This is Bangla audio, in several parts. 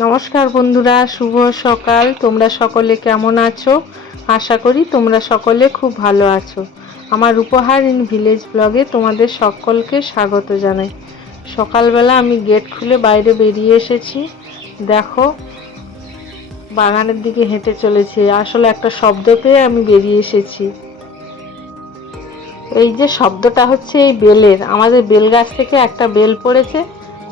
নমস্কার বন্ধুরা, শুভ সকাল। তোমরা সকলে কেমন আছো? আশা করি তোমরা সকলে খুব ভালো আছো। আমার উপহার ইন ভিলেজ ব্লগে তোমাদের সকলকে স্বাগত জানাই। সকালবেলা আমি গেট খুলে বাইরে বেরিয়ে এসেছি। দেখো, বাগানের দিকে হেঁটে চলেছি। আসলে একটা শব্দ পেয়ে আমি বেরিয়ে এসেছি। এই যে শব্দটা হচ্ছে এই বেলের, আমাদের বেল গাছ থেকে একটা বেল পড়েছে,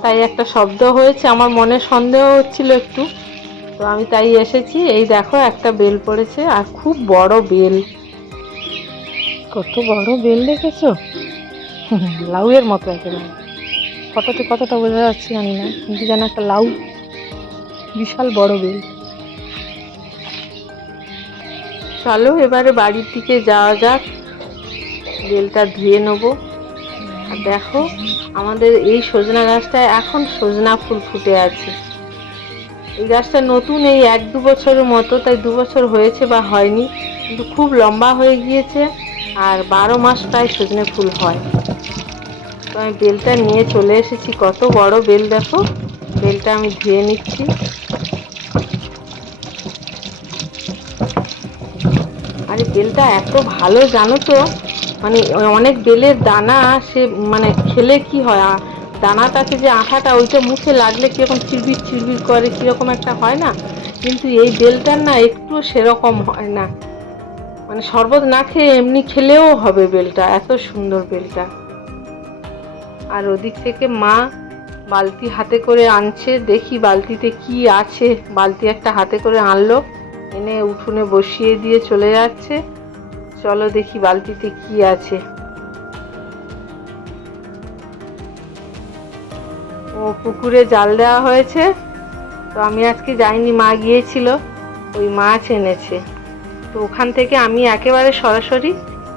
তাই একটা শব্দ হয়েছে। আমার মনে সন্দেহ হচ্ছিল একটু, তো আমি তাই এসেছি। এই দেখো, একটা বেল পড়েছে আর খুব বড় বেল। কত বড় বেল দেখেছো? লাউয়ের মতো একেবারে। ফটোতে কতটা বোঝা যাচ্ছে জানি না, কিন্তু যেন একটা লাউ, বিশাল বড় বেল। চলো এবারে বাড়ির দিকে যাওয়া যাক, বেলটা ধুয়ে নেবো। আর দেখো, আমাদের এই সজনা গাছটায় এখন সজনা ফুল ফুটে আছে। এই গাছটা নতুন, এই 1-2 বছরের মতো, তাই 2 বছর হয়েছে বা হয়নি, কিন্তু খুব লম্বা হয়ে গিয়েছে আর 12 মাস প্রায় সজনে ফুল হয়। তো আমি বেলটা নিয়ে চলে এসেছি। কত বড় বেল দেখো। বেলটা আমি ধুয়ে নিচ্ছি। আর এই বেলটা এত ভালো জানো তো, মানে অনেক বেলের দানা সে মানে খেলে কি হয়, দানাটাতে যে আঠাটা, ওইটা মুখে লাগলে কিরকম চিরবির চিরবির করে, কিরকম একটা হয় না, কিন্তু এই বেলটার না একটু সেরকম হয় না। মানে শরবত না খেয়ে এমনি খেলেও হবে বেলটা, এত সুন্দর বেলটা। আর ওদিক থেকে মা বালতি হাতে করে আনছে, দেখি বালতিতে কি আছে। বালতি একটা হাতে করে আনলো, এনে উঠোনে বসিয়ে দিয়ে চলে যাচ্ছে। চলো দেখি বালতিতে কি আছে। ও, পুকুরে জাল দেওয়া হয়েছে। তো আমি আজকে যাইনি, মা গিয়েছিল, ওই মাছ এনেছে। তো ওখান থেকে আমি একেবারে সরাসরি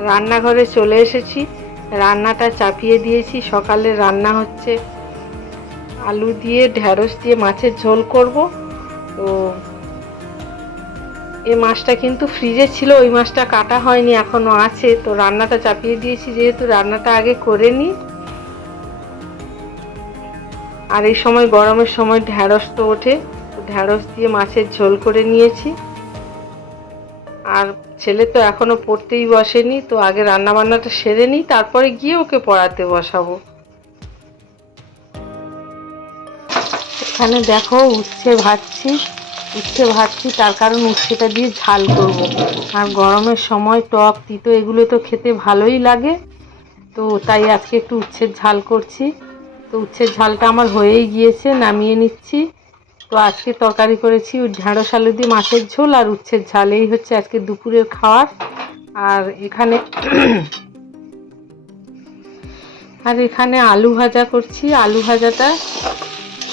রান্নাঘরে চলে এসেছি। রান্নাটা চাপিয়ে দিয়েছি। সকালে রান্না হচ্ছে আলু দিয়ে ঢ্যাঁড়স দিয়ে মাছের ঝোল করব। তো এই মাছটা কিন্তু ফ্রিজে ছিল, ওই মাছটা কাটা হয়নি, এখনো আছে। তো রান্নাটা চাপিয়ে দিয়েছি, যেহেতু রান্নাটা আগে করে নিই। আর এই সময় গরমের সময় ঢ্যাঁড়স তো ওঠে, তো ঢ্যাঁড়স দিয়ে মাছের ঝোল করে নিয়েছি। আর ছেলে তো এখনো পড়তেই বসেনি, তো আগে রান্না বান্নাটা সেরে নিই, তারপরে গিয়ে ওকে পড়াতে বসাবো। এখানে দেখো, উচ্ছে ভাজছি, তার কারণ উচ্ছেটা দিয়ে ঝাল করব। আর গরমের সময় টক তিতো এগুলো তো খেতে ভালোই লাগে, তো তাই আজকে একটু উচ্ছের ঝাল করছি। তো উচ্ছের ঝালটা আমার হয়েই গিয়েছে, নামিয়ে নিচ্ছি। তো আজকে তরকারি করেছি ঢ্যাঁড়স আলু দিয়ে মাছের ঝোল আর উচ্ছের ঝাল, এই হচ্ছে আজকে দুপুরের খাবার। আর এখানে আলু ভাজা করছি। আলু ভাজাটা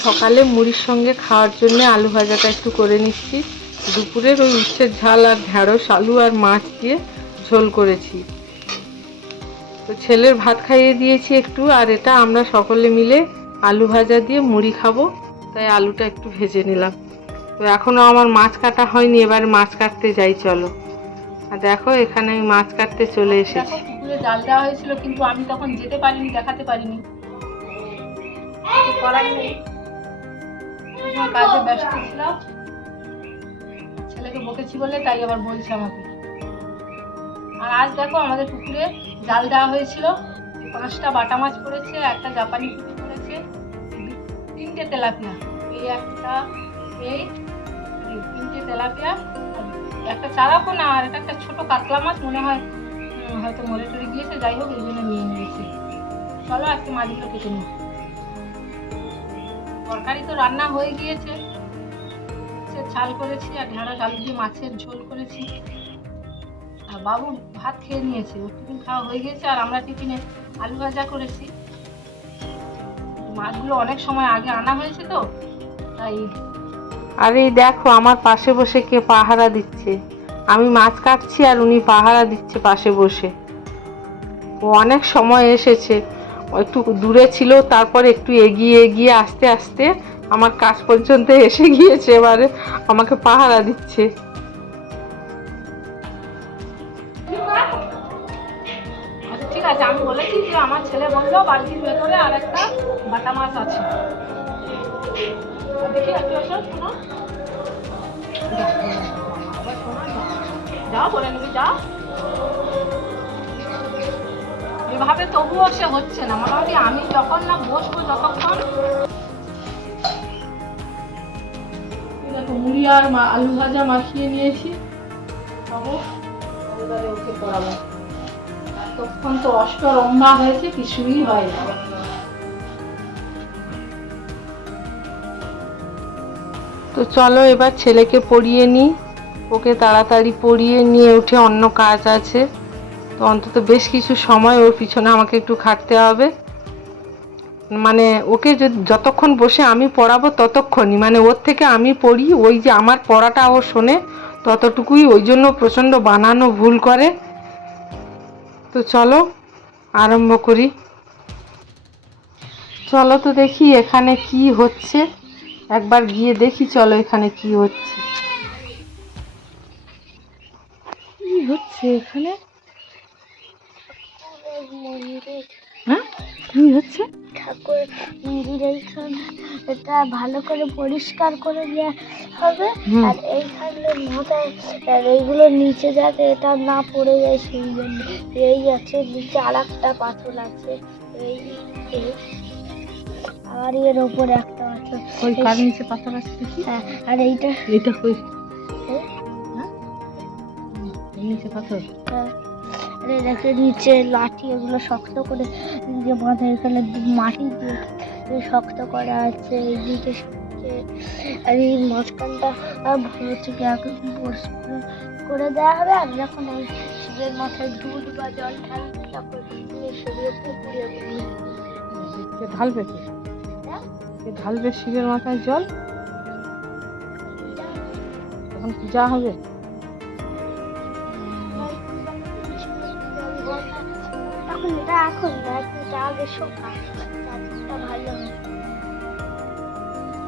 সকালে মুড়ির সঙ্গে খাওয়ার জন্য আলু ভাজাটা একটু করে নিচ্ছি। দুপুরের ওই উচ্ছের ঝাল আর ঢ্যাঁড়স আলু আর মাছ দিয়ে ঝোল করেছি। তো ছেলের ভাত খাইয়ে দিয়েছি একটু, আর এটা আমরা সকলে মিলে আলু ভাজা দিয়ে মুড়ি খাবো, তাই আলুটা একটু ভেজে নিলাম। তো এখনো আমার মাছ কাটা হয়নি, এবার মাছ কাটতে যাই চলো। আর দেখো, এখানে আমি মাছ কাটতে চলে এসেছি। পুকুরে জাল দেওয়া হয়েছিল, কিন্তু আমি তখন যেতে পারিনি, দেখাতে পারিনি, করার নেই, কাজে ব্যস্ত ছিলাম। ছেলেকে বকেছি বলে তাই আবার বলছে আমাকে। আর আজ দেখো, আমাদের পুকুরে জাল দেওয়া হয়েছিল, 5টা বাটা মাছ পড়েছে, একটা জাপানি পুঁটি পড়েছে, 3টে তেলাপিয়া, এই 3টে তেলাপিয়া, একটা চারাপোনা, আর এটা একটা ছোট কাতলা মাছ, মনে হয় হয়তো মরে টরে গিয়েছে, যাই হোক এই জন্য নিয়ে নিয়েছি। চলো আজকে মাছগুলো কেটে নিই। তরকারি তো রান্না হয়ে গিয়েছে, ঝাল করেছি আর ঢেঁড়স আলু দিয়ে মাছের ঝোল করেছি। আর বাবু ভাত খেয়ে নিয়েছে, ওর টিফিন খাওয়া হয়ে গিয়েছে, আর আমরা টিফিনে আলু ভাজা করেছি। মাছগুলো অনেক সময় আগে আনা হয়েছে তো তাই। আর এই দেখো, আমার পাশে বসে কে পাহারা দিচ্ছে। আমি মাছ কাটছি আর উনি পাহারা দিচ্ছে পাশে বসে। ও অনেক সময় এসেছে, একটু দূরে ছিল, তারপর একটু এগিয়ে এগিয়ে আস্তে আস্তে আমার কাছ পর্যন্ত এসে গিয়েছে, এবারে আমাকে পাহারা দিচ্ছে। আচ্ছা ঠিক আছে, আমি বলেছি যে আমার ছেলে বললো বালতির ভেতরে আর একটা বাটা মাছ আছে। দেখি একটু এসো, শোনো। আবার শোনো, যাও বলে নেবে, যাও। এভাবে তবুও সে হচ্ছে না, মোটামুটি আমি যখন না বসবো যতক্ষণ। দেখো মুড়ি আর আলু ভাজা মাখিয়ে নিয়েছি, খাবো, এবারে ওকে পড়াবো। তখন তো অষ্টরম্ভা হয়েছে, কিছুই হয় না। তো চলো এবার ছেলেকে পড়িয়ে নিই, ওকে তাড়াতাড়ি পড়িয়ে নিয়ে উঠে অন্য কাজ আছে। তো অন্তত বেশ কিছু সময় ওর পিছনে আমাকে একটু খাটতে হবে। মানে ওকে যতক্ষণ বসে আমি পড়াবো ততক্ষণই, মানে ওর থেকে আমি পড়ি, ওই যে আমার পড়াটা ও শোনে ততটুকুই, ওই জন্য প্রচণ্ড বানানো ভুল করে। তো চলো আরম্ভ করি। চলো তো দেখি এখানে কি হচ্ছে, একবার গিয়ে দেখি, চলো এখানে কি হচ্ছে। কি হচ্ছে এখানে? হ্যাঁ কি হচ্ছে? ঠাকুর মন্দির এইখানে এটা ভালো করে পরিষ্কার করে দেওয়া হবে। আর এইখানে মাথায় আর এইগুলো নিচে যাতে এটা না পড়ে যায় সেই জন্য। এই আছে নিচে আর একটা পাথর আছে, এই এই। আর এর ওপরে একটা আছে। ওই কার নিচে পাথর আছে দেখি? হ্যাঁ, আর এইটা কই? এই, হ্যাঁ নিচে পাথর। হ্যাঁ, আর এই দেখো নিচে লাঠি, এগুলো শক্ত করে যে মাথায় এখানে মাটি দিয়ে শক্ত করা আছে। এইদিকে আর এই মাঝখানটা ভালো থেকে পরিষ্কার করে দেওয়া হবে। আর যখন ওই শিবের মাথায় দুধ বা জল ঢালবে তখন শিবের পুকুরে ঢালবে কি? ঢালবে শিবের মাথায় জল, তখন পূজা হবে। তখন এটা এখন না, এটা আগে সকাল, চারটা ভালো হয়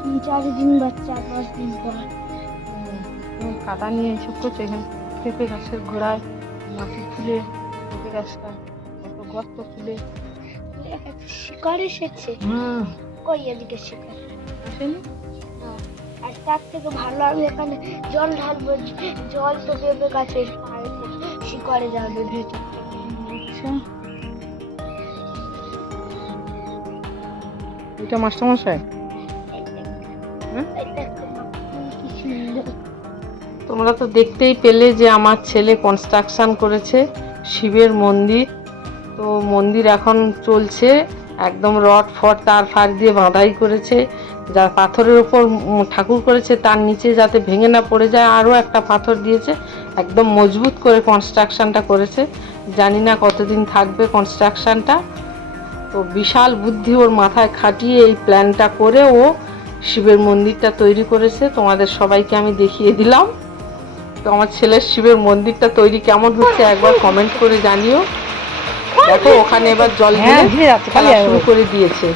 3-4 দিন বা 4-5 দিন পর। তুমি কাদা নিয়ে এসব করছো এখানে? পেঁপে গাছের গোড়ায় মাটি খুলে পেঁপে গাছটা কত গর্ত খুলে। শিকড় এসেছে, কই এদিকে শিকড় আসেনি? আর তার থেকে ভালো আমি এখানে জল ঢালবো। জল তো পেঁপে গাছের শিকড়ে যাবে ভেতর থেকে। আচ্ছা, এটা মাস্টারমশাই? কি সুন্দর। তোমরা তো দেখতেই পেলে যে আমার ছেলে কনস্ট্রাকশন করেছে শিবের মন্দির। তো মন্দির এখন চলছে, একদম রড ফট তার ফার দিয়ে বাঁধাই করেছে। যা পাথরের ওপর ঠাকুর করেছে তার নিচে যাতে ভেঙে না পড়ে যায় আরও একটা পাথর দিয়েছে, একদম মজবুত করে কনস্ট্রাকশনটা করেছে। জানি না কতদিন থাকবে কনস্ট্রাকশনটা। তো বিশাল বুদ্ধি ওর মাথায় খাটিয়ে এই প্ল্যানটা করে ও শিবের মন্দিরটা তৈরি করেছে। তোমাদের সবাইকে আমি দেখিয়ে দিলাম। তো আমার ছেলের শিবের মন্দিরটা তৈরি কেমন হচ্ছে একবার কমেন্ট করে জানিও। দেখো ওখানে এবার জল ঢেলে খেলা শুরু করে দিয়েছে।